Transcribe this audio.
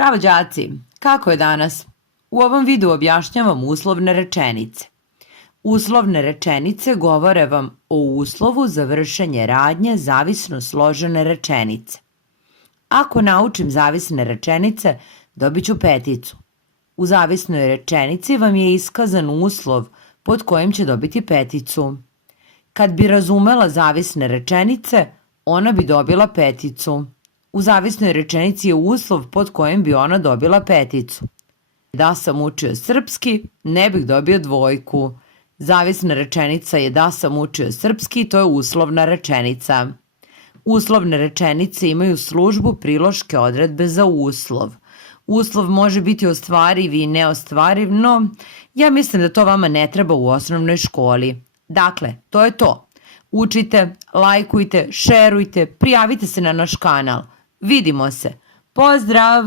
Zdravo đaci, kako je danas? U ovom videu objašnjavam uslovne rečenice. Uslovne rečenice govore vam o uslovu za vršenje radnje zavisno složene rečenice. Ako naučim zavisne rečenice, dobit ću 5. U zavisnoj rečenici vam je iskazan uslov pod kojim će dobiti 5. Kad bi razumela zavisne rečenice, ona bi dobila 5. U zavisnoj rečenici je uslov pod kojim bi ona dobila 5. Da sam učio srpski, ne bih dobio 2. Zavisna rečenica je da sam učio srpski, to je uslovna rečenica. Uslovne rečenice imaju službu priloške odredbe za uslov. Uslov može biti ostvariv i neostvariv, no ja mislim da to vama ne treba u osnovnoj školi. Dakle, to je to. Učite, lajkujte, šerujte, prijavite se na naš kanal. Vidimo se. Pozdrav!